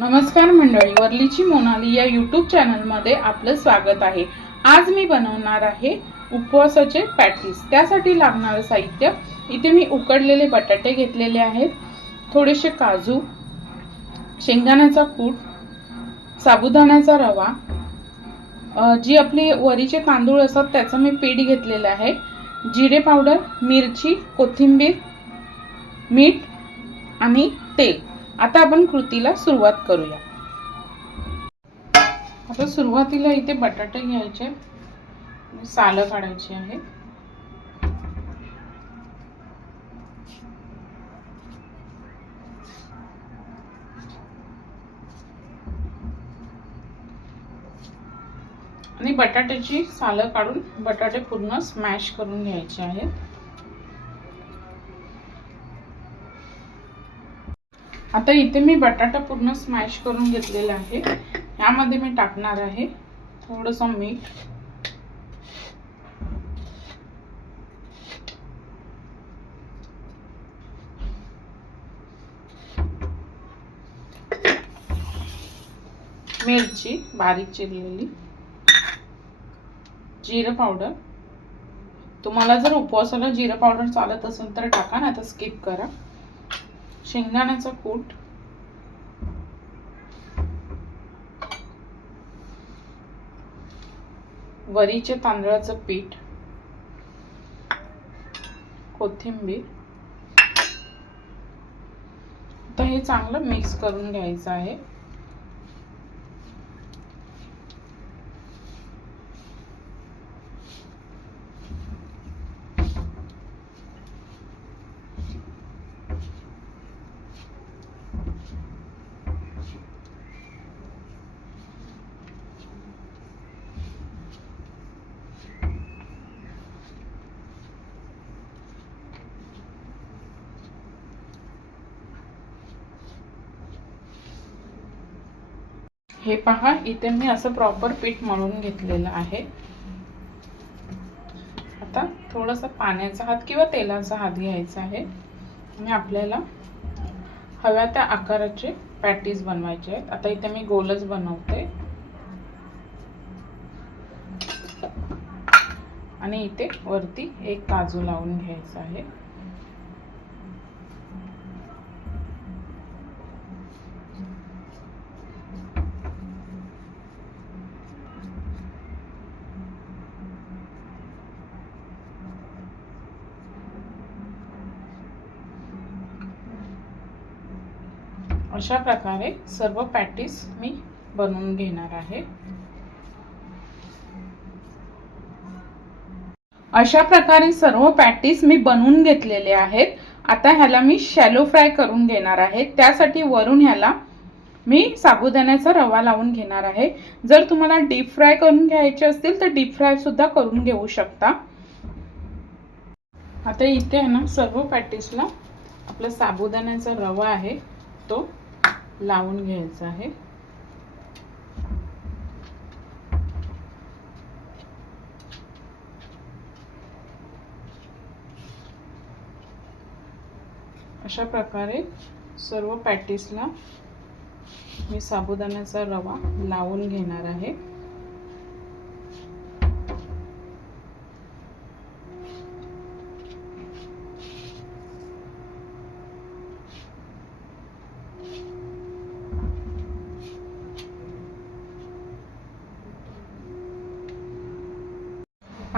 नमस्कार मंडळी वरलीची मोनाली या यूट्यूब चॅनलमध्ये आपलं स्वागत आहे. आज मी बनवणार आहे उपवासाचे पॅटीस. त्यासाठी लागणारं साहित्य. इथे मी उकडलेले बटाटे घेतलेले आहेत. थोडेसे काजू शेंगदाण्याचा कूट साबुदाण्याचा रवा जी आपली वरीचे तांदूळ असतात त्याचं मी पीठ घेतलेलं आहे. जिरे पावडर मिरची कोथिंबीर मीठ आणि तेल. आता आपण कृतीला सुरुवात करूया. आता सुरुवातीला इथे बटाटे घ्यायचे. सालं काढायची आहे. आणि बटाट्याची सालं काढून बटाटे पूर्ण स्मॅश करून घ्यायचे आहेत. आता इथे मी बटाटा पूर्ण स्मॅश करून घेतलेला आहे. यामध्ये मी टाकणार आहे थोडंसं मीठ. मिरची बारीक चिरलेली. जिरं पावडर. तुम्हाला जर उपवासाला जिरं पावडर चालत असेल तर टाका ना तर स्किप करा. शेंगदाण्याचा कूट. वरीचे तांदळाचं पीठ. कोथिंबीर. आता हे चांगलं मिक्स करून घ्यायचं आहे. हे पहा इथे मी असं प्रॉपर पीठ मळून घेतलेलं आहे. आता थोडंसं पाण्याचा हात किंवा तेलाचा हात घ्यायचा आहे. आणि आपल्याला हव्या त्या आकाराचे पॅटीज बनवायचे आहेत. आता इथे मी गोलच बनवते. आणि इथे वरती एक काजू लावून घ्यायचा आहे. अशा प्रकारे सर्व पॅटीस मी बनवून घेणार आहे. अशा प्रकारे सर्व पॅटीस मी बनवून घेतलेले आहेत. आता ह्याला मी शॅलो फ्राय करून घेणार आहे. त्यासाठी वरून ह्याला मी साबुदाण्याचा रवा लावून घेणार आहे. जर तुम्हाला डीप फ्राय करून घ्यायचे असतील तर डीप फ्राय सुद्धा करून घेऊ शकता. आता इथे आहे ना सर्व पॅटीसला आपला साबुदाण्याचा रवा आहे तो लावून घ्यायचं आहे. अशा प्रकारे सर्व पॅटीसला मी साबुदाण्याचा रवा लावून घेणार आहे.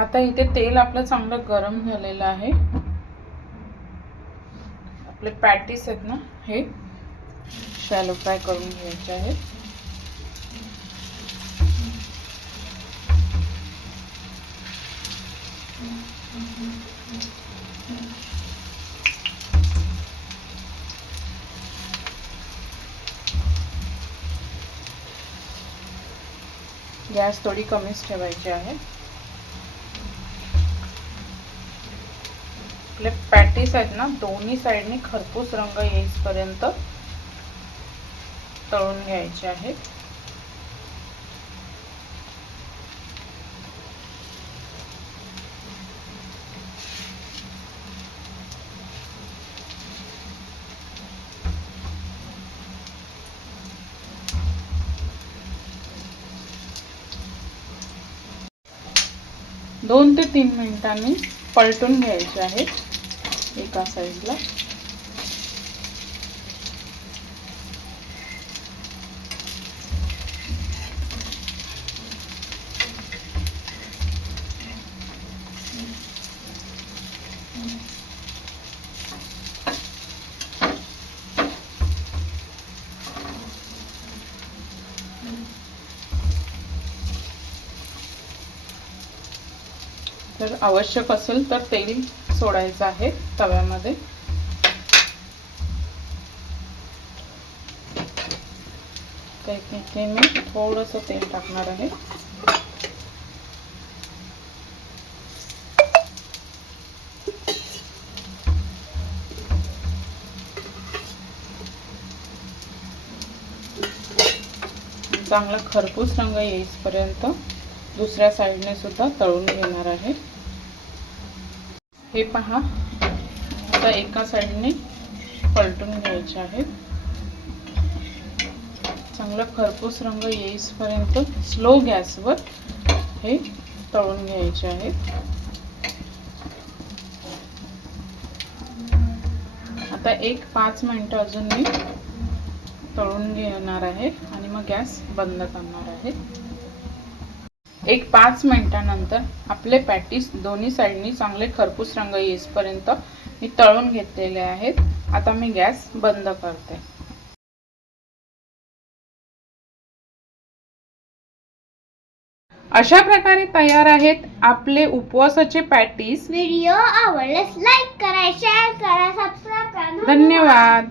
आता इथे तेल आपलं चांगलं गरम झालेलं आहे. आपले पॅटीस आहेत ना हे शॅलो फ्राय करून घ्यायचे आहेत. गॅस थोडी कमीच ठेवायची आहे. आपले पॅटीस आहेत ना दोन्ही साईडने खरपूस रंग येईपर्यंत तळून घ्यायचे आहेत. दोन ते तीन मिनिटांनी पलटून घ्यायचे आहेत. एका साईडला. तर आवश्यक असेल तर तेल सोडायचं आहे तव्यामध्ये. मी थोडंसं तेल टाकणार आहे. चांगला खरपूस रंग येईपर्यंत दुसऱ्या साईडने सुद्धा तळून घेणार आहे. हे पहा. आता एका साईडने पलटून घ्यायचे आहे. चांगला खरपूस रंग येईपर्यंत स्लो गॅसवर हे तळून घ्यायचे आहेत आता एक पाच मिनटं अजून मी तळून घेणार आहे आणि मग गॅस बंद करणार आहे. एक पाच मिनिटानंतर आपले पॅटीस दोन्ही साईडनी चांगले खरपूस रंग येईपर्यंत मी तळून घेतलेले आहेत. आता मी गॅस बंद करते. अशा प्रकारे तयार आहेत आपले उपवासाचे पॅटीस. व्हिडिओ आवडल्यास लाईक करा शेअर करा सबस्क्राईब करा. धन्यवाद.